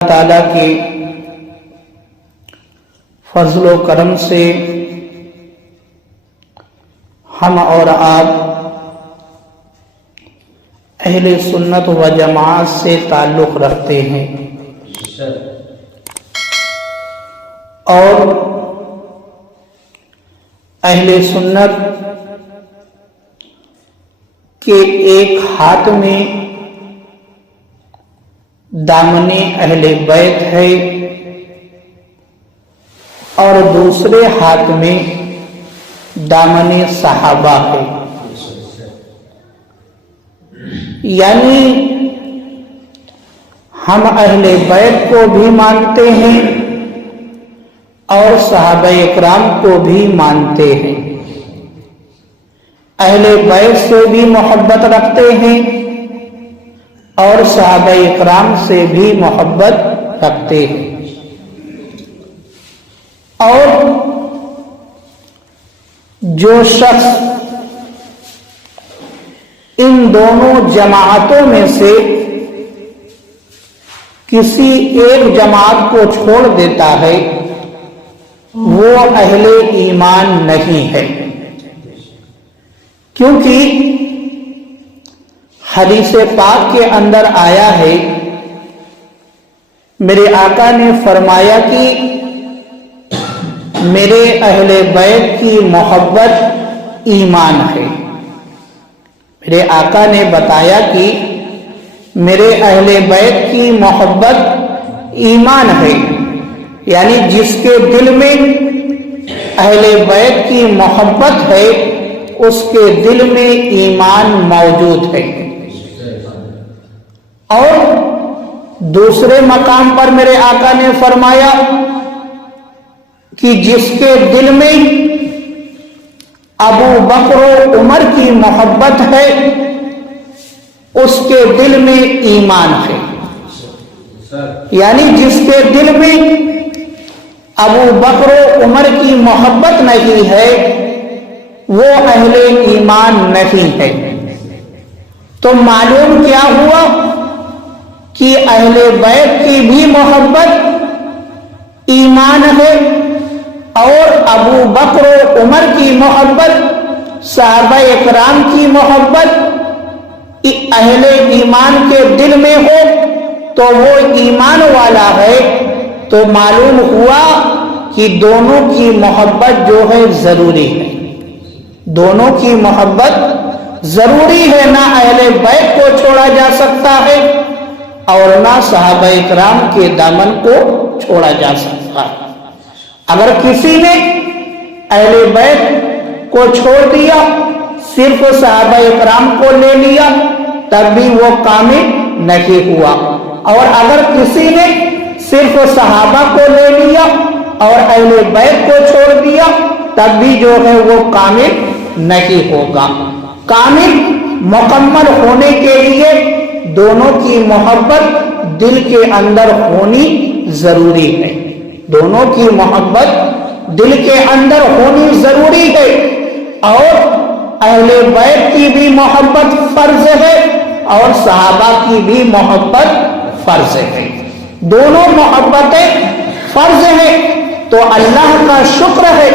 تعالیٰ کے فضل و کرم سے ہم اور آپ اہل سنت و جماعت سے تعلق رکھتے ہیں اور اہل سنت کے ایک ہاتھ میں دامن اہل بیت ہے اور دوسرے ہاتھ میں دامن صحابہ ہے، یعنی ہم اہل بیت کو بھی مانتے ہیں اور صحابہ اکرام کو بھی مانتے ہیں، اہل بیت سے بھی محبت رکھتے ہیں اور صحابہ اکرام سے بھی محبت رکھتے ہیں، اور جو شخص ان دونوں جماعتوں میں سے کسی ایک جماعت کو چھوڑ دیتا ہے وہ اہل ایمان نہیں ہے، کیونکہ حدیث پاک کے اندر آیا ہے، میرے آقا نے فرمایا کہ میرے اہل بیت کی محبت ایمان ہے۔ میرے آقا نے بتایا کہ میرے اہل بیت کی محبت ایمان ہے، یعنی جس کے دل میں اہل بیت کی محبت ہے اس کے دل میں ایمان موجود ہے۔ اور دوسرے مقام پر میرے آقا نے فرمایا کہ جس کے دل میں ابو بکر و عمر کی محبت ہے اس کے دل میں ایمان ہے، یعنی جس کے دل میں ابو بکر و عمر کی محبت نہیں ہے وہ اہل ایمان نہیں ہے۔ تو معلوم کیا ہوا کہ اہل بیت کی بھی محبت ایمان ہے اور ابو بکر و عمر کی محبت، صحابہ اکرام کی محبت اہل ایمان کے دل میں ہو تو وہ ایمان والا ہے۔ تو معلوم ہوا کہ دونوں کی محبت جو ہے ضروری ہے، دونوں کی محبت ضروری ہے، نہ اہل بیت کو چھوڑا جا سکتا ہے اور نہ صحابہ اکرام کے دامن کو چھوڑا جا سکتا ہے۔ اگر کسی نے اہل بیت کو چھوڑ دیا، صرف صحابہ اکرام کو لے لیا، تب بھی وہ کامل نہیں ہوا، اور اگر کسی نے صرف صحابہ کو لے لیا اور اہل بیت کو چھوڑ دیا تب بھی جو ہے وہ کامل نہیں ہوگا۔ کامل مکمل ہونے کے لیے دونوں کی محبت دل کے اندر ہونی ضروری ہے، دونوں کی محبت دل کے اندر ہونی ضروری ہے، اور اہل بیت کی بھی محبت فرض ہے اور صحابہ کی بھی محبت فرض ہے، دونوں محبتیں فرض ہیں۔ تو اللہ کا شکر ہے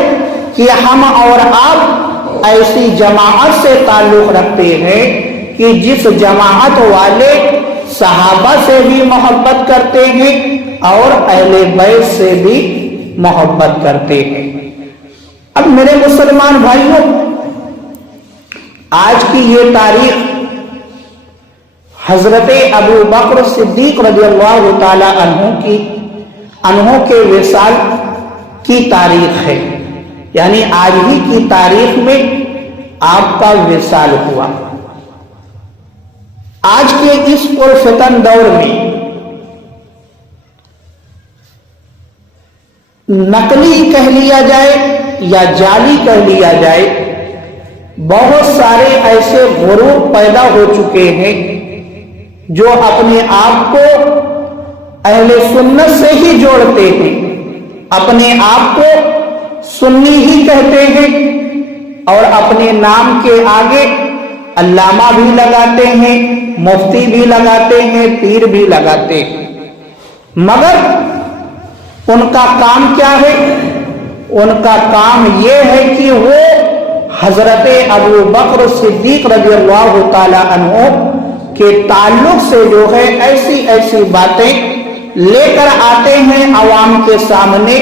کہ ہم اور آپ ایسی جماعت سے تعلق رکھتے ہیں کہ جس جماعت والے صحابہ سے بھی محبت کرتے ہیں اور اہل بیت سے بھی محبت کرتے ہیں۔ اب میرے مسلمان بھائیوں، آج کی یہ تاریخ حضرت ابو بکر صدیق رضی اللہ تعالی عنہ کے وصال کی تاریخ ہے، یعنی آج ہی کی تاریخ میں آپ کا وصال ہوا۔ آج کے اس پرفتن دور میں نقلی کہہ لیا جائے یا جعلی کہہ لیا جائے، بہت سارے ایسے غروب پیدا ہو چکے ہیں جو اپنے آپ کو اہل سنت سے ہی جوڑتے ہیں، اپنے آپ کو سنی ہی کہتے ہیں اور اپنے نام کے آگے علامہ بھی لگاتے ہیں، مفتی بھی لگاتے ہیں، پیر بھی لگاتے ہیں، مگر ان کا کام کیا ہے؟ ان کا کام یہ ہے کہ وہ حضرت ابو بکر صدیق رضی اللہ تعالی عنہ کے تعلق سے جو ہے ایسی ایسی باتیں لے کر آتے ہیں عوام کے سامنے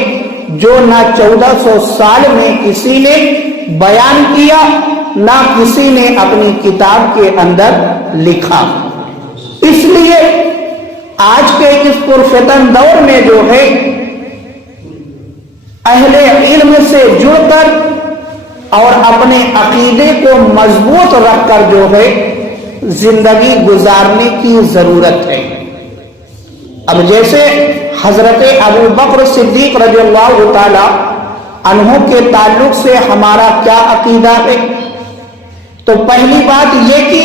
جو نہ 1400 سال میں کسی نے بیان کیا، نہ کسی نے اپنی کتاب کے اندر لکھا۔ اس لیے آج کے اس پرفتن دور میں جو ہے اہل علم سے جڑ کر اور اپنے عقیدے کو مضبوط رکھ کر جو ہے زندگی گزارنے کی ضرورت ہے۔ اب جیسے حضرت ابو بکر صدیق رضی اللہ تعالی عنہ کے تعلق سے ہمارا کیا عقیدہ ہے؟ تو پہلی بات یہ کہ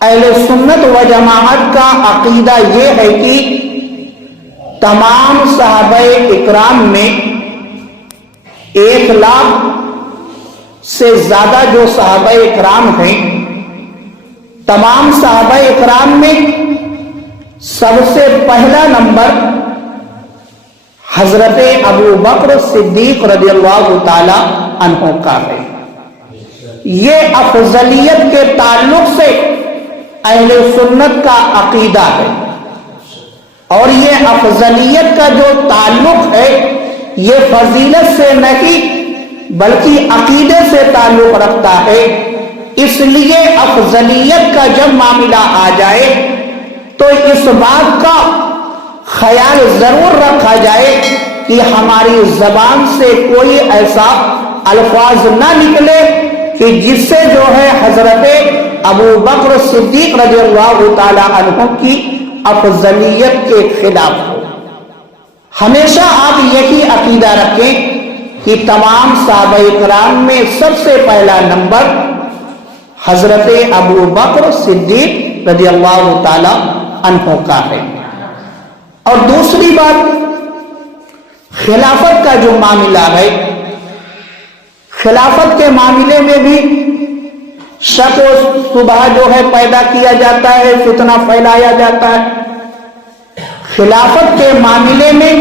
اہل سنت و جماعت کا عقیدہ یہ ہے کہ تمام صحابہ اکرام میں 1,00,000 سے زیادہ جو صحابہ اکرام ہیں، تمام صحابہ اکرام میں سب سے پہلا نمبر حضرت ابو بکر صدیق رضی اللہ تعالی عنہ کا ہے۔ یہ افضلیت کے تعلق سے اہل سنت کا عقیدہ ہے، اور یہ افضلیت کا جو تعلق ہے یہ فضیلت سے نہیں بلکہ عقیدے سے تعلق رکھتا ہے۔ اس لیے افضلیت کا جب معاملہ آ جائے تو اس بات کا خیال ضرور رکھا جائے کہ ہماری زبان سے کوئی ایسا الفاظ نہ نکلے کہ جس سے جو ہے حضرت ابو بکر صدیق رضی اللہ تعالی عنہ کی افضلیت کے خلاف ہو۔ ہمیشہ آپ یہی عقیدہ رکھیں کہ تمام صحابہ کرام میں سب سے پہلا نمبر حضرت ابو بکر صدیق رضی اللہ تعالی عنہ کا ہے۔ اور دوسری بات، خلافت کا جو معاملہ ہے، خلافت کے معاملے میں بھی شک و شبہ جو ہے پیدا کیا جاتا ہے، فتنہ پھیلایا جاتا ہے۔ خلافت کے معاملے میں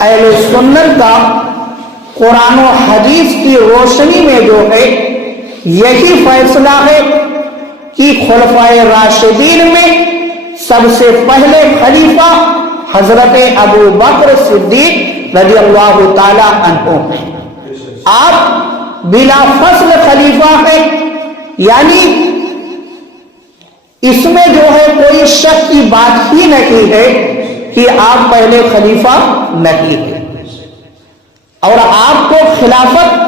اہل سنت کا قرآن و حدیث کی روشنی میں جو ہے یہی فیصلہ ہے کہ خلفائے راشدین میں سب سے پہلے خلیفہ حضرت ابو بکر صدیق رضی اللہ تعالی عنہ ہیں۔ آپ بلا فصل خلیفہ ہیں، یعنی اس میں جو ہے کوئی شک کی بات ہی نہیں ہے کہ آپ پہلے خلیفہ نہیں ہیں، اور آپ کو خلافت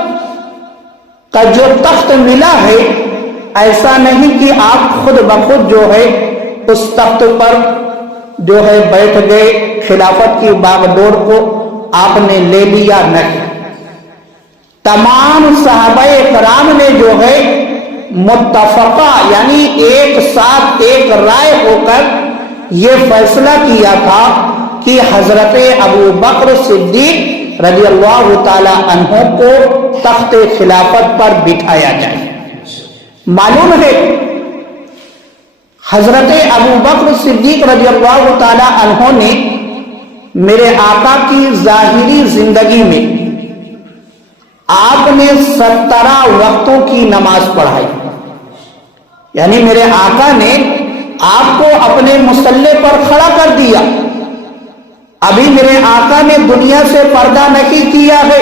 کا جو تخت ملا ہے ایسا نہیں کہ آپ خود بخود جو ہے اس تخت پر جو ہے بیٹھ گئے، خلافت کی باغ ڈور کو آپ نے لے لیا، نہیں۔ تمام صحابہ کرام نے جو ہے متفقہ یعنی ایک ساتھ ایک رائے ہو کر یہ فیصلہ کیا تھا کہ حضرت ابو بکر صدیق رضی اللہ تعالی عنہ کو تخت خلافت پر بٹھایا جائے۔ معلوم ہے حضرت ابو بکر صدیق رضی اللہ تعالی عنہ نے میرے آقا کی ظاہری زندگی میں آپ نے 17 وقتوں کی نماز پڑھائی، یعنی میرے آقا نے آپ کو اپنے مصلی پر کھڑا کر دیا۔ ابھی میرے آقا نے دنیا سے پردہ نہیں کیا ہے،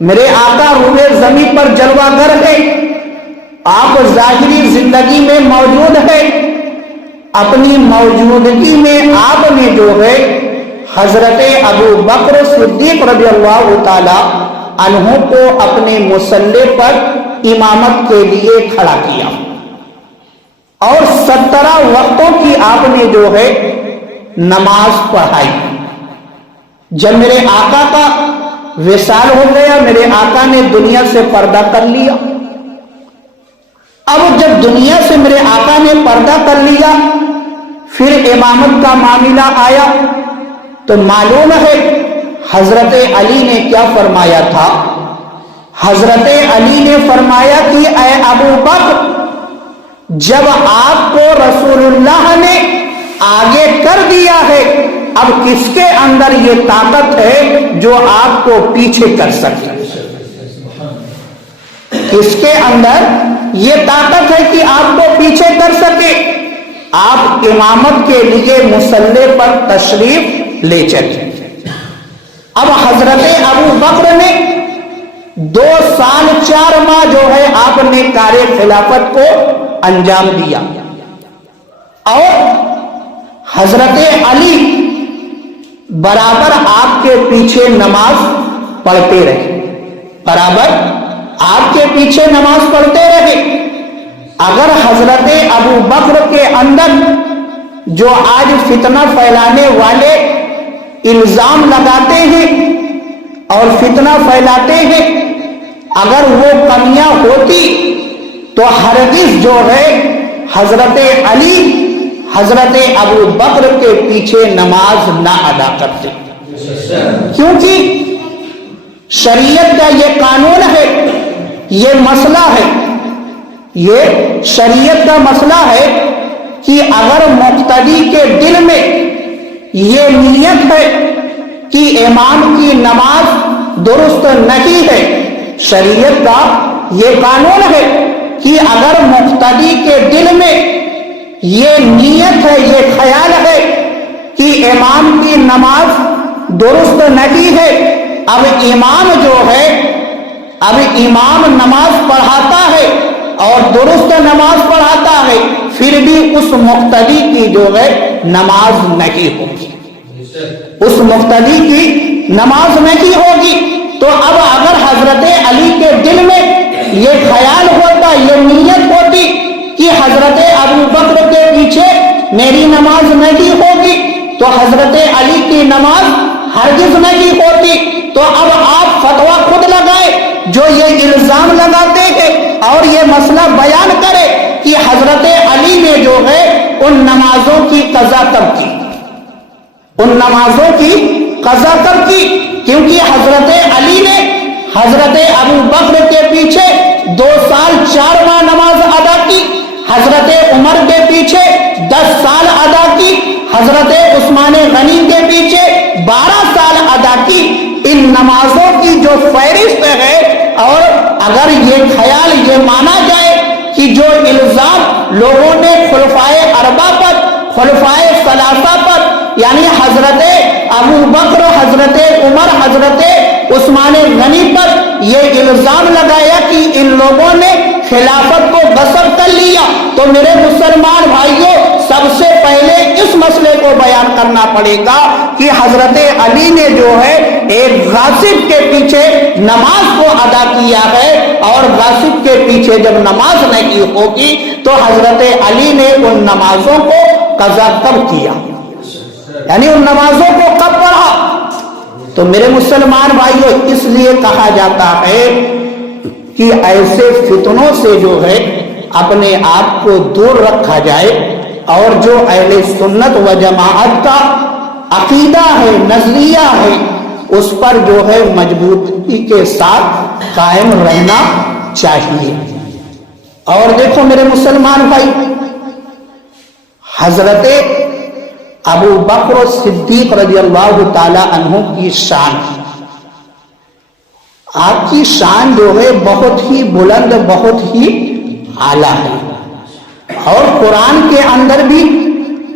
میرے آقا روئے زمین پر جلوہ گر ہے، آپ ظاہری زندگی میں موجود ہے۔ اپنی موجودگی میں آپ نے جو ہے حضرت ابو بکر صدیق رضی اللہ تعالی عنہ کو اپنے مصلی پر امامت کے لیے کھڑا کیا، اور 17 وقتوں کی آپ نے جو ہے نماز پڑھائی۔ جب میرے آقا کا وصال ہو گیا، میرے آقا نے دنیا سے پردہ کر لیا۔ اب جب دنیا سے میرے آقا نے پردہ کر لیا، پھر امامت کا معاملہ آیا تو معلوم ہے حضرت علی نے کیا فرمایا تھا؟ حضرت علی نے فرمایا کہ اے ابو بکر، جب آپ کو رسول اللہ نے آگے کر دیا ہے، اب کس کے اندر یہ طاقت ہے جو آپ کو پیچھے کر سکے؟ کس کے اندر یہ طاقت ہے کہ آپ کو پیچھے کر سکے؟ آپ امامت کے لیے مصلی پر تشریف لے چلے۔ اب حضرت ابو بکر نے 2 سال 4 ماہ جو ہے آپ نے کار خلافت کو انجام دیا، اور حضرت علی برابر آپ کے پیچھے نماز پڑھتے رہے، برابر آپ کے پیچھے نماز پڑھتے رہے۔ اگر حضرت ابو بکر کے اندر جو آج فتنہ پھیلانے والے الزام لگاتے ہیں اور فتنہ پھیلاتے ہیں، اگر وہ کمیاں ہوتی تو ہرگز جو ہے حضرت علی حضرت ابو بکر کے پیچھے نماز نہ ادا کرتے، کیونکہ شریعت کا یہ قانون ہے، یہ مسئلہ ہے، یہ شریعت کا مسئلہ ہے کہ اگر مقتدی کے دل میں یہ نیت ہے کہ امام کی نماز درست نہیں ہے، شریعت کا یہ قانون ہے کہ اگر مقتدی کے دل میں یہ نیت ہے، یہ خیال ہے کہ امام کی نماز درست نہیں ہے، اب امام جو ہے، اب امام نماز پڑھاتا ہے اور درست نماز پڑھاتا ہے، پھر بھی اس مقتدی کی جو ہے نماز نہیں ہوگی، اس مقتدی کی نماز نہیں ہوگی۔ تو اب اگر حضرت علی کے دل میں یہ خیال ہوتا، یہ نیت ہوتی کہ حضرت ابو بکر کے پیچھے میری نماز نہیں ہوگی، تو حضرت علی کی نماز ہرگز نہیں ہوتی۔ تو اب آپ فتویٰ خود لگائے جو یہ الزام لگاتے ہیں اور یہ مسئلہ بیان کرے کہ حضرت علی نے جو ہے ان نمازوں کی قضا کب کی، ان نمازوں کی قضا کب کی؟ کیونکہ حضرت علی نے حضرت ابو بکر کے پیچھے 2 سال 4 ماہ نماز ادا کی، حضرت عمر کے پیچھے 10 سال ادا کی، حضرت عثمان غنی کے پیچھے 12 سال ادا کی۔ ان نمازوں کی جو فہرست ہے، اور اگر یہ خیال یہ مانا جائے کہ جو الزام لوگوں نے خلفائے اربعہ پر، خلفائے ثلاثہ پر، یعنی حضرت ابو بکر، حضرت عمر، حضرت عثمان غنی پر یہ الزام لگایا کہ ان لوگوں نے خلافت کو غصب کر لیا، تو میرے مسلمان بھائیوں سب سے پہلے اس مسئلے کو بیان کرنا پڑے گا کہ حضرت علی نے جو ہے ایک غاصب کے پیچھے نماز کو ادا کیا ہے، اور غاصب کے پیچھے جب نماز نہیں ہوگی تو حضرت علی نے ان نمازوں کو قضا کب کیا، یعنی ان نمازوں کو کب پڑھا؟ تو میرے مسلمان بھائیوں اس لیے کہا جاتا ہے کہ ایسے فتنوں سے جو ہے اپنے آپ کو دور رکھا جائے، اور جو اہل سنت و جماعت کا عقیدہ ہے، نظریہ ہے، اس پر جو ہے مضبوطی کے ساتھ قائم رہنا چاہیے۔ اور دیکھو میرے مسلمان بھائی، حضرت ابو بکر صدیق رضی اللہ تعالی عنہ کی شان، آپ کی شان جو ہے بہت ہی بلند، بہت ہی اعلیٰ ہے، اور قرآن کے اندر بھی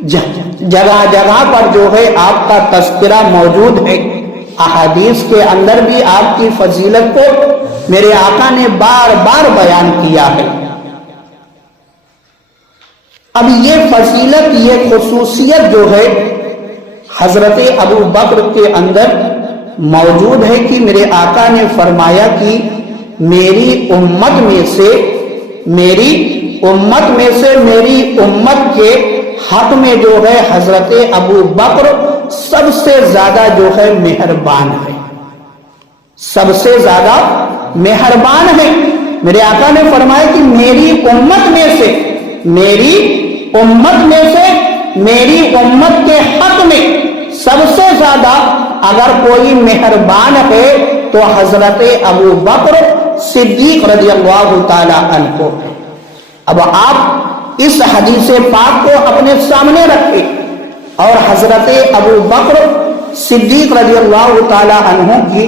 جگہ جگہ پر جو ہے آپ کا تذکرہ موجود ہے، احادیث کے اندر بھی آپ کی فضیلت کو میرے آقا نے بار بار بیان کیا ہے۔ اب یہ فضیلت، یہ خصوصیت جو ہے حضرت ابو بکر کے اندر موجود ہے کہ میرے آقا نے فرمایا کہ میری امت میں سے میری امت کے حق میں جو ہے حضرت ابو بکر سب سے زیادہ جو ہے مہربان ہے، سب سے زیادہ مہربان ہے۔ میرے آقا نے فرمایا کہ میری امت میں سے میری امت کے حق میں سب سے زیادہ اگر کوئی مہربان ہے تو حضرت ابو بکر صدیق رضی اللہ تعالی عنہ ہے۔ اب آپ اس حدیث پاک کو اپنے سامنے رکھیں اور حضرت ابو بکر صدیق رضی اللہ تعالی عنہ کی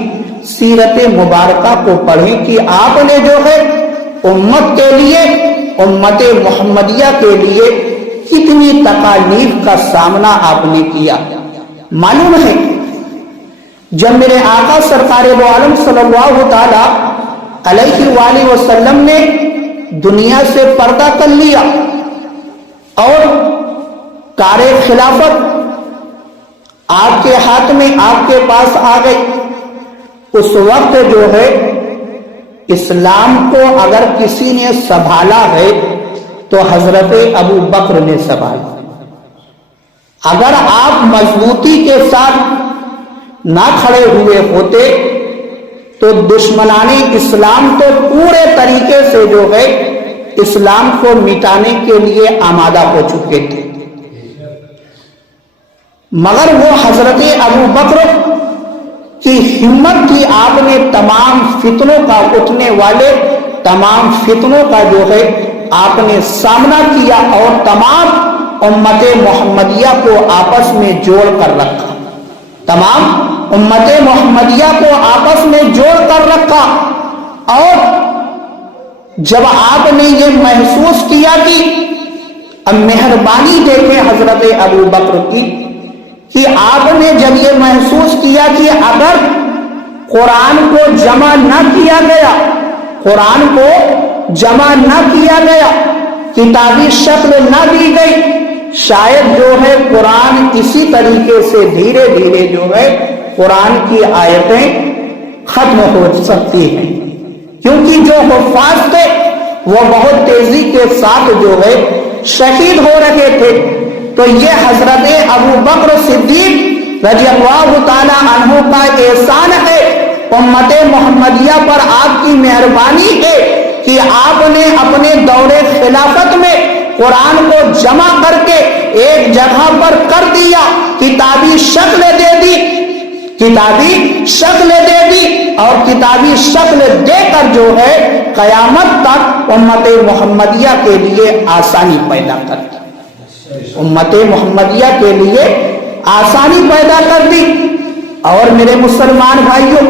سیرت مبارکہ کو پڑھیں کہ آپ نے جو ہے امت کے لیے، امت محمدیہ کے لیے کتنی تکالیف کا سامنا آپ نے کیا۔ معلوم ہے جب میرے آقا سرکار دو عالم صلی اللہ تعالی علیہ وآلہ وسلم نے دنیا سے پردہ کر لیا اور کار خلافت آپ کے ہاتھ میں، آپ کے پاس آ گئی، اس وقت جو ہے اسلام کو اگر کسی نے سنبھالا ہے تو حضرت ابو بکر نے سنبھالا۔ اگر آپ مضبوطی کے ساتھ نہ کھڑے ہوئے ہوتے تو دشمنان اسلام تو پورے طریقے سے جو ہے اسلام کو مٹانے کے لیے آمادہ ہو چکے تھے، مگر وہ حضرت ابو بکر کی ہمت تھی، آپ نے تمام فتنوں کا، اٹھنے والے تمام فتنوں کا جو ہے آپ نے سامنا کیا اور تمام امت محمدیہ کو آپس میں جوڑ کر رکھا، تمام امت محمدیہ کو آپس میں جوڑ کر رکھا۔ اور جب آپ نے یہ محسوس کیا کہ اب مہربانی دیکھیں حضرت ابو بکر کی، کہ آپ نے جب یہ محسوس کیا کہ اگر قرآن کو جمع نہ کیا گیا، قرآن کو جمع نہ کیا گیا، کتابی شکل نہ دی گئی، شاید جو ہے قرآن اسی طریقے سے دھیرے دھیرے جو ہے قرآن کی آیتیں ختم ہو سکتی ہیں، کیونکہ جو حفاظ تھے وہ بہت تیزی کے ساتھ جو ہے شہید ہو رہے تھے۔ تو یہ حضرت ابو بکر صدیق رضی اللہ تعالی عنہ کا احسان ہے، امت محمدیہ پر آپ کی مہربانی ہے کہ آپ نے اپنے دور خلافت میں قرآن کو جمع کر کے ایک جگہ پر کر دیا، کتابی شکل دے دی، کتابی شکل دے دی، اور کتابی شکل دے کر جو ہے قیامت تک امت محمدیہ کے لیے آسانی پیدا کر دی، امت محمدیہ کے لیے آسانی پیدا کر دی۔ اور میرے مسلمان بھائیوں،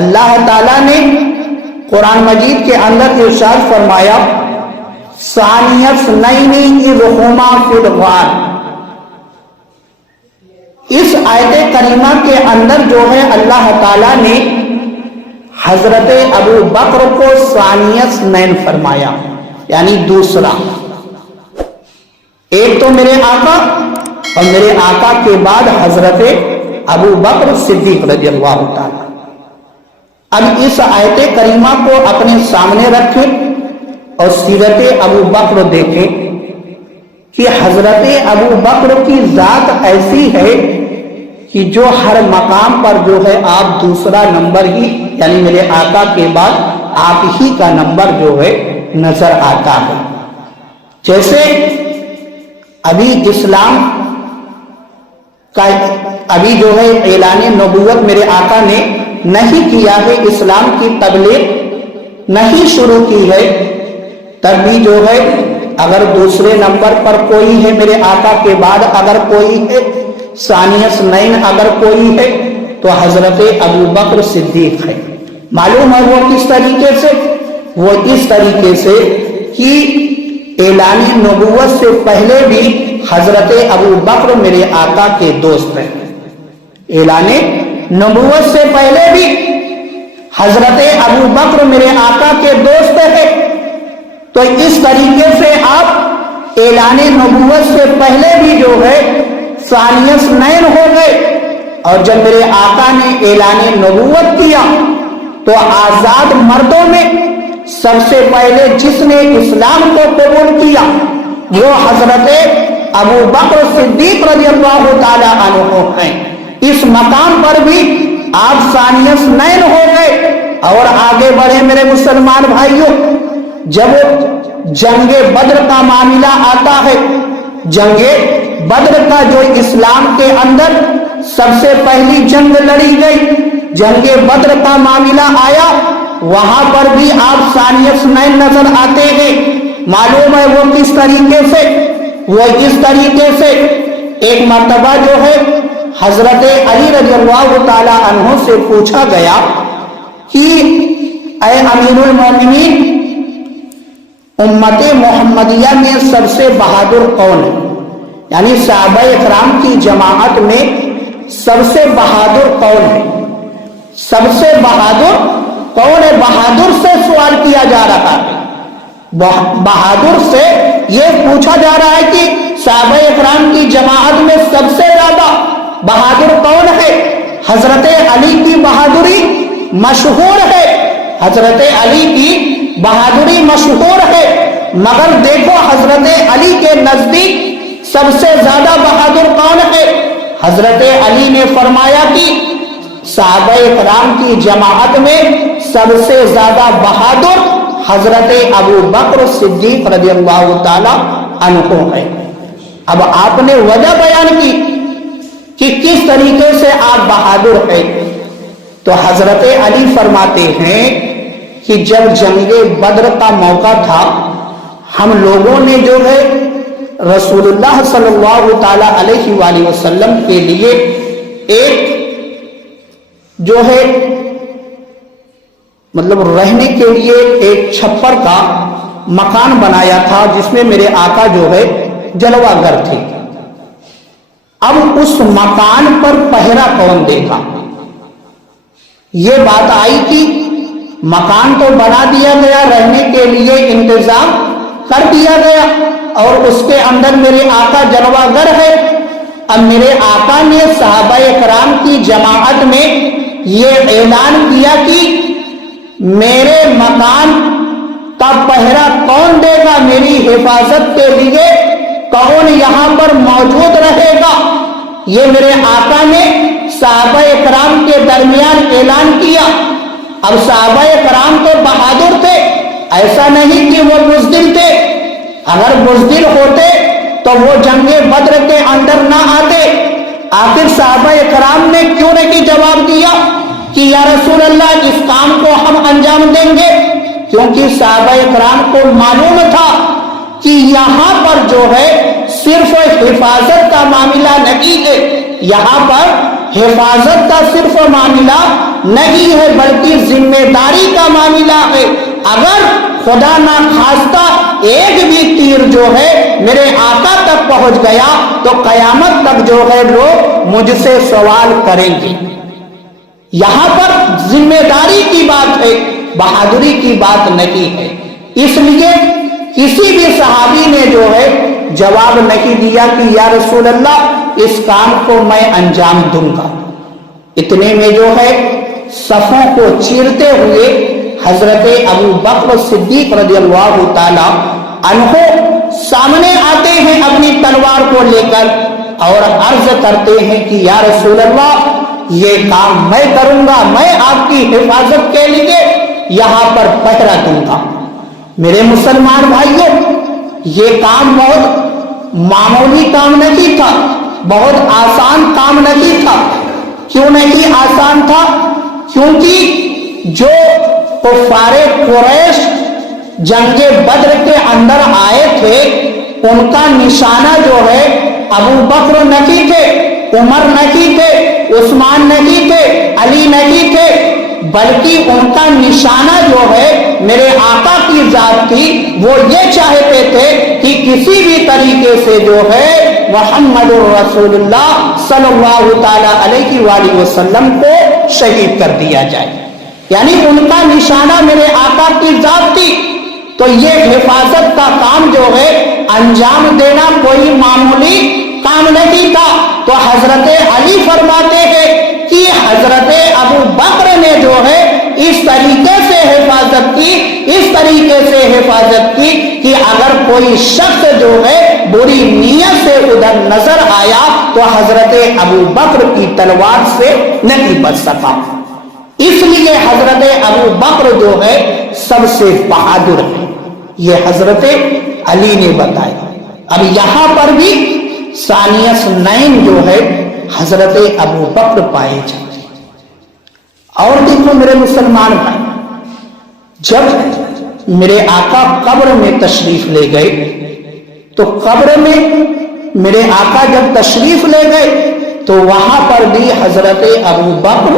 اللہ تعالیٰ نے قرآن مجید کے اندر ارشاد فرمایا ثانی اثنین اذ ہما فی الغار، اس آیت کریمہ کے اندر جو ہے اللہ تعالیٰ نے حضرت ابو بکر کو ثانی اثنین فرمایا، یعنی دوسرا۔ ایک تو میرے آقا اور میرے آقا کے بعد حضرت ابو بکر صدیق رضی اللہ تعالیٰ۔ اب اس آیت کریمہ کو اپنے سامنے رکھیں اور سیرت ابو بکر دیکھیں کہ حضرت ابو بکر کی ذات ایسی ہے کہ جو ہر مقام پر جو ہے آپ دوسرا نمبر ہی، یعنی میرے آقا کے بعد آپ ہی کا نمبر جو ہے نظر آتا ہے۔ جیسے ابھی اسلام کا ابھی جو ہے اعلان نبوت میرے آقا نے نہیں کیا ہے، اسلام کی تبلیغ نہیں شروع کی ہے، تب بھی جو ہے اگر دوسرے نمبر پر کوئی ہے میرے آقا کے بعد اگر کوئی ہے، ثانی اثنین اگر کوئی ہے تو حضرت ابو بکر صدیق ہے۔ معلوم ہے وہ کس طریقے سے؟ وہ اس طریقے سے کہ اعلان نبوت سے پہلے بھی حضرت ابو بکر میرے آقا کے دوست ہیں، اعلان نبوت سے پہلے بھی حضرت ابو بکر میرے آقا کے دوست ہیں۔ تو اس طریقے سے آپ اعلان نبوت سے پہلے بھی جو ہے ثانی اثنین ہو گئے، اور جب میرے آقا نے اعلان نبوت کیا تو آزاد مردوں میں سب سے پہلے جس نے اسلام کو قبول کیا وہ حضرت ابو بکر صدیق رضی اللہ تعالی عنہ ہیں۔ اس مقام پر بھی آپ ثانی اثنین ہو گئے۔ اور آگے بڑھے میرے مسلمان بھائیوں، جب جنگ بدر کا معاملہ آتا ہے، جنگ بدر کا جو اسلام کے اندر سب سے پہلی جنگ لڑی گئی، جنگ بدر کا معاملہ آیا، وہاں پر بھی آپ ثانی اثنین نظر آتے ہیں۔ معلوم ہے وہ کس طریقے سے؟ وہ اس طریقے سے ایک مرتبہ جو ہے حضرت علی رضی اللہ تعالی عنہ سے پوچھا گیا کہ اے امیر المومنین، امت محمدیہ میں سب سے بہادر کون ہے؟ یعنی صحابہ اکرام کی جماعت میں سب سے بہادر کون ہے؟ سب سے بہادر کون ہے؟ بہادر سے سوال کیا جا رہا ہے، بہادر سے یہ پوچھا جا رہا ہے کہ صحابہ اکرام کی جماعت میں سب سے زیادہ بہادر کون ہے؟ حضرت علی کی بہادری مشہور ہے، حضرت علی کی بہادری مشہور ہے، مگر دیکھو حضرت علی کے نزدیک سب سے زیادہ بہادر کون ہے؟ حضرت علی نے فرمایا کہ صحابہ کرام کی جماعت میں سب سے زیادہ بہادر حضرت ابو بکر صدیق رضی اللہ تعالی عنہ ہے۔ اب آپ نے وجہ بیان کی کہ کس طریقے سے آپ بہادر ہیں، تو حضرت علی فرماتے ہیں کہ جب جنگ بدر کا موقع تھا، ہم لوگوں نے جو ہے رسول اللہ صلی اللہ تعالی علیہ وآلہ وسلم کے لیے ایک جو ہے مطلب رہنے کے لیے ایک چھپر کا مکان بنایا تھا، جس میں میرے آقا جو ہے جلوہ گر تھے۔ اب اس مکان پر پہرا کون دے گا؟ یہ بات آئی کہ مکان تو بنا دیا گیا، رہنے کے لیے انتظام کر دیا گیا، اور اس کے اندر میرے آقا جلوہ گر ہے۔ اب میرے آقا نے صحابہ کرام کی جماعت میں یہ اعلان کیا کہ میرے مکان کا پہرا کون دے گا، میری حفاظت کے لیے کون یہاں پر موجود رہے گا؟ یہ میرے آقا نے صحابہ کرام کے درمیان اعلان کیا۔ اب صحابہ کرام تو بہادر تھے، ایسا نہیں کہ وہ بزدل تھے، اگر بزدل ہوتے تو وہ جنگ بدر کے اندر نہ آتے۔ آخر صحابہ کرام نے کیوں نہیں جواب دیا کہ یا رسول اللہ اس کام کو ہم انجام دیں گے؟ کیونکہ صحابہ کرام کو معلوم تھا کہ یہاں پر جو ہے صرف حفاظت کا معاملہ نہیں ہے، یہاں پر حفاظت کا صرف معاملہ نہیں ہے بلکہ ذمہ داری کا معاملہ ہے۔ اگر خدا نہ خواستہ ایک بھی تیر جو ہے میرے آقا تک پہنچ گیا تو قیامت تک جو ہے لوگ مجھ سے سوال کریں گے۔ یہاں پر ذمہ داری کی بات ہے، بہادری کی بات نہیں ہے۔ اس لیے کسی بھی صحابی نے جو ہے جواب نہیں دیا کہ یا رسول اللہ اس کام کو میں انجام دوں گا۔ اتنے میں جو ہے صفوں کو چیرتے ہوئے حضرت ابو بکر صدیق رضی اللہ تعالی عنہ سامنے آتے ہیں اپنی تلوار کو لے کر اور عرض کرتے ہیں کہ یا رسول اللہ یہ کام میں کروں گا، میں آپ کی حفاظت کے لیے یہاں پر پہرا دوں گا۔ میرے مسلمان بھائیوں، یہ کام بہت معمولی کام نہیں تھا، بہت آسان کام نہیں تھا۔ کیوں نہیں آسان تھا؟ کیونکہ جو کفار قریش جنگ بدر کے اندر آئے تھے ان کا نشانہ جو ہے ابو بکر نہیں تھے، عمر نہیں تھے، عثمان نہیں تھے، علی نہیں تھے، بلکہ ان کا نشانہ جو ہے میرے آقا کی ذات تھی۔ وہ یہ چاہتے تھے کہ کسی بھی طریقے سے جو ہے محمد رسول اللہ صلی اللہ تعالی علیہ وآلہ وسلم کو شہید کر دیا جائے، یعنی ان کا نشانہ میرے آقا کی ذات تھی۔ تو یہ حفاظت کا کام جو ہے انجام دینا کوئی معمولی کام نہیں تھا۔ تو حضرت علی فرماتے ہیں کہ حضرت ابو بکر نے جو ہے اس طریقے سے حفاظت کی، اس طریقے سے حفاظت کی کہ اگر کوئی شخص جو ہے بری نیت سے ادھر نظر آیا تو حضرت ابو بکر کی تلوار سے نہیں بچ سکا۔ اس لیے حضرت ابو بکر جو ہے سب سے بہادر ہے، یہ حضرت علی نے بتایا۔ اب یہاں پر بھی ثانیہ نین جو ہے حضرت ابو بکر پائے جاتے ہیں۔ اور دیکھو میرے مسلمان بھائی، جب میرے آقا قبر میں تشریف لے گئے تو قبر میں میرے آقا جب تشریف لے گئے تو وہاں پر بھی حضرت ابو بکر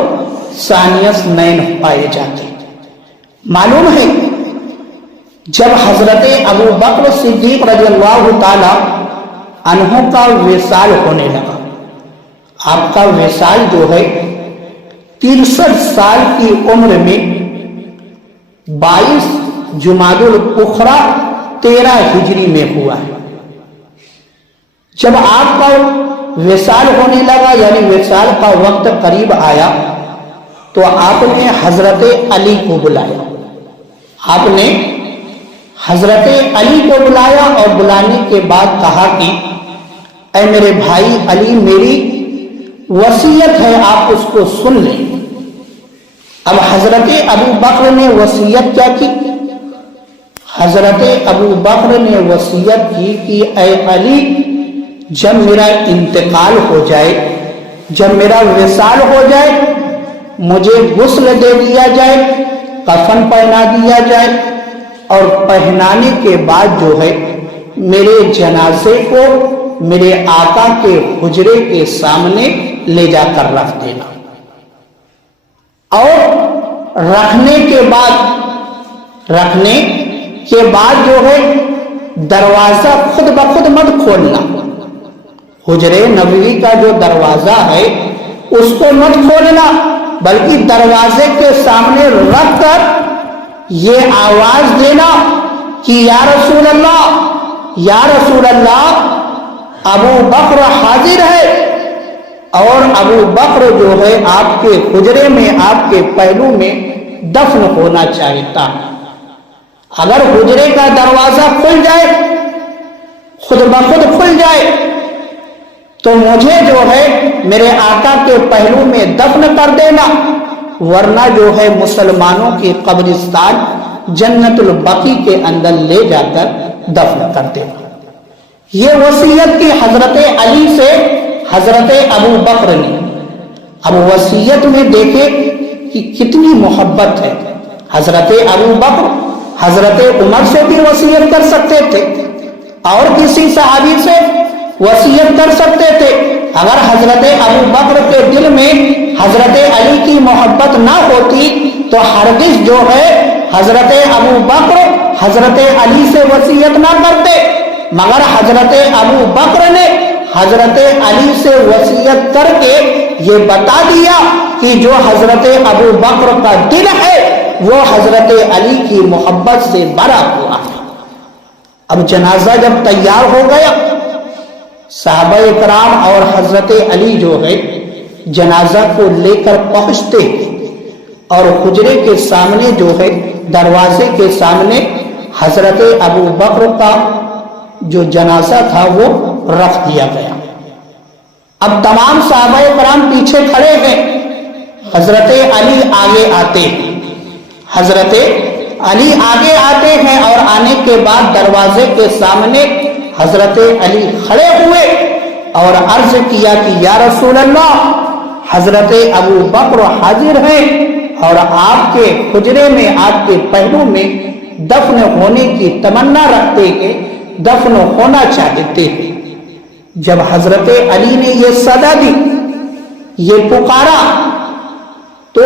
ثانیس نین پائے جاتے. معلوم ہے جب حضرت ابو بکر صدیق رضی اللہ تعالی عنہ کا وصال ہونے لگا، آپ کا وصال جو ہے 63 سال کی عمر میں 22 جمادی الاخری 13 ہجری میں ہوا ہے. جب آپ کا وصال ہونے لگا یعنی وصال کا وقت قریب آیا تو آپ نے حضرت علی کو بلایا. آپ نے حضرت علی کو بلایا اور بلانے کے بعد کہا کہ اے میرے بھائی علی، میری وصیت ہے، آپ اس کو سن لیں. اب حضرت ابو بکر نے وصیت کیا کی؟ حضرت ابو بکر نے وصیت کی کہ اے علی، جب میرا انتقال ہو جائے، جب میرا وصال ہو جائے، مجھے غسل دے دیا جائے، کفن پہنا دیا جائے، اور پہنانے کے بعد جو ہے میرے جنازے کو میرے آقا کے حجرے کے سامنے لے جا کر رکھ دینا، اور رکھنے کے بعد جو ہے دروازہ خود بخود مت کھولنا. حجرے نبوی کا جو دروازہ ہے اس کو مت کھولنا، بلکہ دروازے کے سامنے رکھ کر یہ آواز دینا کہ یا رسول اللہ، یا رسول اللہ، ابو بکر حاضر ہے، اور ابو بکر جو ہے آپ کے حجرے میں، آپ کے پہلو میں دفن ہونا چاہتا ہے. اگر حجرے کا دروازہ کھل جائے، خود بخود کھل جائے، تو مجھے جو ہے میرے آقا کے پہلو میں دفن کر دینا، ورنہ جو ہے مسلمانوں کی قبرستان جنت البقیع کے اندر لے جا کر دفن کر دینا. یہ وصیت کی حضرت علی سے حضرت ابو بکر نے. اب وصیت میں دیکھیں کہ کتنی محبت ہے. حضرت ابو بکر حضرت عمر سے بھی وصیت کر سکتے تھے اور کسی صحابی سے وصیت کر سکتے تھے. اگر حضرت ابو بکر کے دل میں حضرت علی کی محبت نہ ہوتی تو ہرگز جو ہے حضرت ابو بکر حضرت علی سے وصیت نہ کرتے. مگر حضرت ابو بکر نے حضرت علی سے وصیت کر کے یہ بتا دیا کہ جو حضرت ابو بکر کا دل ہے وہ حضرت علی کی محبت سے بھرا ہوا ہے. اب جنازہ جب تیار ہو گیا، صحابہ کرام اور حضرت علی جو ہے جنازہ کو لے کر پہنچتے اور حجرے کے سامنے جو ہے دروازے کے سامنے حضرت ابو بکر کا جو جنازہ تھا وہ رکھ دیا گیا. اب تمام صحابہ کرام پیچھے کھڑے ہیں، حضرت علی آگے آتے ہیں. حضرت علی آگے آتے ہیں اور آنے کے بعد دروازے کے سامنے حضرت علی کھڑے ہوئے اور عرض کیا کہ یا رسول اللہ، حضرت ابو بکر حاضر ہیں اور آپ کے حجرے میں، آپ کے پہلو میں دفن ہونے کی تمنا رکھتے ہیں، دفن ہونا چاہتے ہیں. جب حضرت علی نے یہ صدا دی، یہ پکارا، تو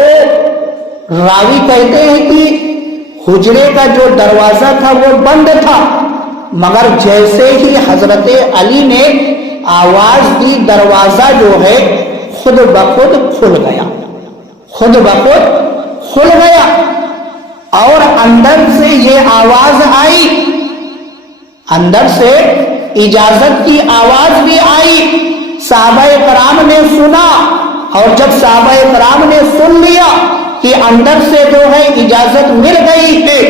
راوی کہتے ہیں کہ حجرے کا جو دروازہ تھا وہ بند تھا، مگر جیسے ہی حضرت علی نے آواز دی دروازہ جو ہے خود بخود کھل گیا، خود بخود کھل گیا. اور اندر سے یہ آواز آئی، اندر سے اجازت کی آواز بھی آئی. صحابہ کرام نے سنا، اور جب صحابہ کرام نے سن لیا کہ اندر سے جو ہے اجازت مل گئی ہے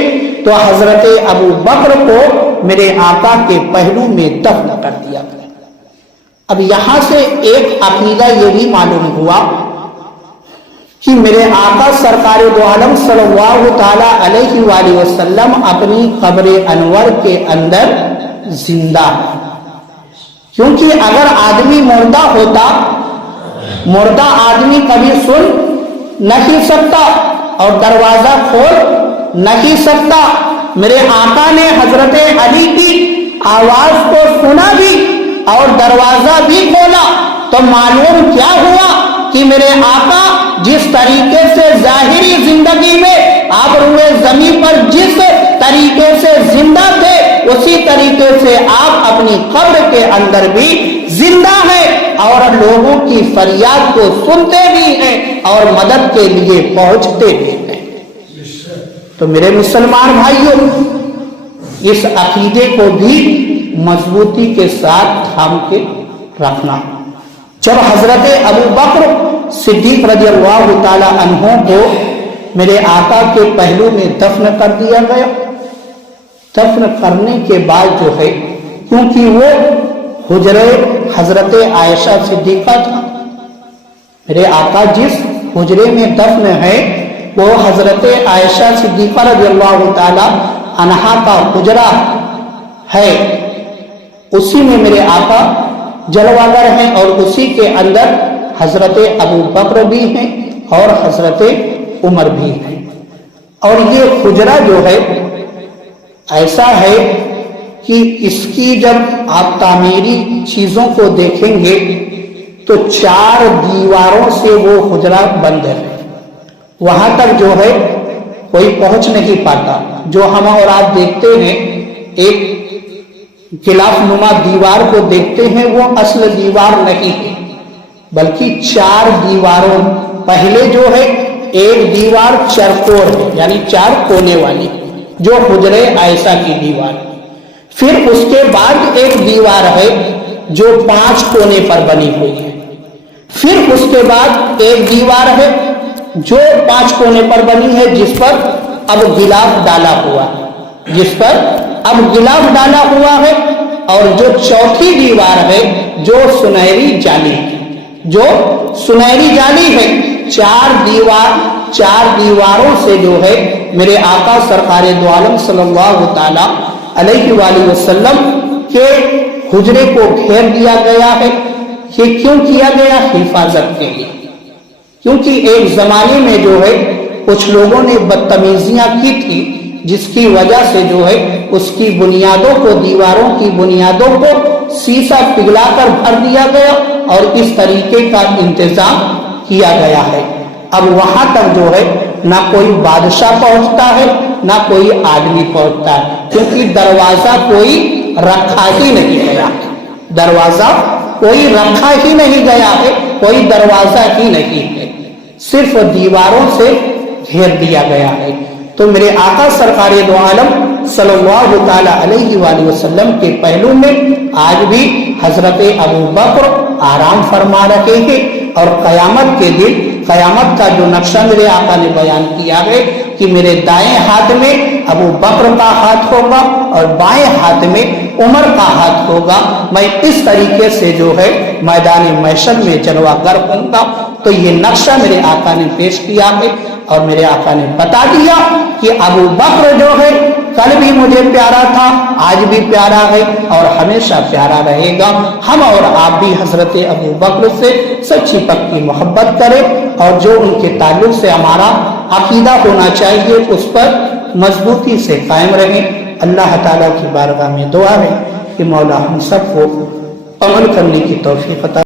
تو حضرت ابو بکر کو میرے آقا کے پہلو میں دفن کر دیا گیا. اب یہاں سے ایک عقیدہ یہ بھی معلوم ہوا کہ میرے آقا سرکار دو عالم صلی اللہ تعالی علیہ وآلہ وسلم اپنی قبر انور کے اندر زندہ ہے. کیونکہ اگر آدمی مردہ ہوتا، مردہ آدمی کبھی سن نہیں سکتا اور دروازہ کھول نہیں سکتا. میرے آقا نے حضرت علی کی آواز کو سنا بھی اور دروازہ بھی کھولا تو معلوم کیا ہوا کہ میرے آقا جس طریقے سے ظاہری زندگی میں آپ روئے زمین پر جس طریقے سے زندہ تھے اسی طریقے سے آپ اپنی قبر کے اندر بھی زندہ ہیں اور لوگوں کی فریاد کو سنتے بھی ہیں اور مدد کے لیے پہنچتے بھی ہیں۔ تو میرے مسلمان بھائیوں، اس عقیدے کو بھی مضبوطی کے ساتھ تھام کے رکھنا۔ جب حضرت ابو بکر صدیق رضی اللہ تعالی عنہ کو میرے آقا کے پہلو میں دفن کر دیا گیا، دفن کرنے کے بعد جو ہے کیونکہ وہ حجرے حضرت عائشہ صدیقہ تھا، میرے آقا جس حجرے میں دفن ہے وہ حضرت عائشہ صدیقہ رضی اللہ تعالی عنہا کا حجرہ ہے، اسی میں میرے آقا جلوہ گر ہیں اور اسی کے اندر حضرت ابو بکر بھی ہیں اور حضرت عمر بھی ہیں۔ اور یہ حجرہ جو ہے ایسا ہے کہ اس کی جب آپ تعمیری چیزوں کو دیکھیں گے تو 4 دیواروں سے وہ حجرہ بند ہے، وہاں تک جو ہے کوئی پہنچ نہیں پاتا۔ جو ہم اور آپ دیکھتے ہیں ایک غلاف نما دیوار کو دیکھتے ہیں وہ اصل دیوار نہیں ہے، بلکہ 4 دیواروں، پہلے جو ہے ایک دیوار چرکور ہے یعنی 4 کونے والی جو حجرے عائشہ کی دیوار، پھر اس کے بعد ایک دیوار ہے جو 5 کونے پر بنی ہوئی ہے، پھر اس کے بعد ایک دیوار ہے جو 5 کونے پر بنی ہے جس پر اب غلاف ڈالا ہوا ہے، جس پر اب غلاف ڈالا ہوا ہے، اور جو چوتھی دیوار ہے جو سنہری جالی ہے، جو سنہری جالی ہے، 4 دیواروں سے جو ہے میرے آقا سرکار دو عالم صلی اللہ تعالی علیہ وآلہ وسلم کے حجرے کو گھیر دیا گیا ہے۔ یہ کیوں کیا گیا؟ حفاظت کے لیے، کیونکہ ایک زمانے میں جو ہے کچھ لوگوں نے بدتمیزیاں کی تھی جس کی وجہ سے جو ہے اس کی بنیادوں کو، دیواروں کی بنیادوں کو سیسا پگھلا کر بھر دیا گیا اور اس طریقے کا انتظام کیا گیا ہے۔ اب وہاں تک جو ہے نہ کوئی بادشاہ پہنچتا ہے نہ کوئی آدمی پہنچتا ہے، کیونکہ دروازہ کوئی رکھا ہی نہیں گیا، دروازہ کوئی رکھا ہی نہیں گیا ہے، کوئی دروازہ ہی نہیں ہے، صرف دیواروں سے گھیر دیا گیا ہے۔ تو میرے آقا سرکار دو عالم صلی اللہ تعالی علیہ وآلہ وسلم کے پہلو میں آج بھی حضرت ابو بکر آرام فرما رہے ہیں، اور قیامت کے دن قیامت کا جو نقشہ میرے آقا نے بیان کیا ہے کہ میرے دائیں ہاتھ میں ابو بکر کا ہاتھ ہوگا اور بائیں ہاتھ میں عمر کا ہاتھ ہوگا، میں اس طریقے سے جو ہے میدان محشر میں جلوہ گر ہوں گا۔ تو یہ نقشہ میرے آقا نے پیش کیا ہے اور میرے آقا نے بتا دیا کہ ابو بکر جو ہے کل بھی مجھے پیارا تھا، آج بھی پیارا ہے اور ہمیشہ پیارا رہے گا۔ ہم اور آپ بھی حضرت ابو بکر سے سچی پکی محبت کریں اور جو ان کے تعلق سے ہمارا عقیدہ ہونا چاہیے اس پر مضبوطی سے قائم رہیں۔ اللہ تعالیٰ کی بارگاہ میں دعا ہے کہ مولا ہم سب کو عمل کرنے کی توفیق عطا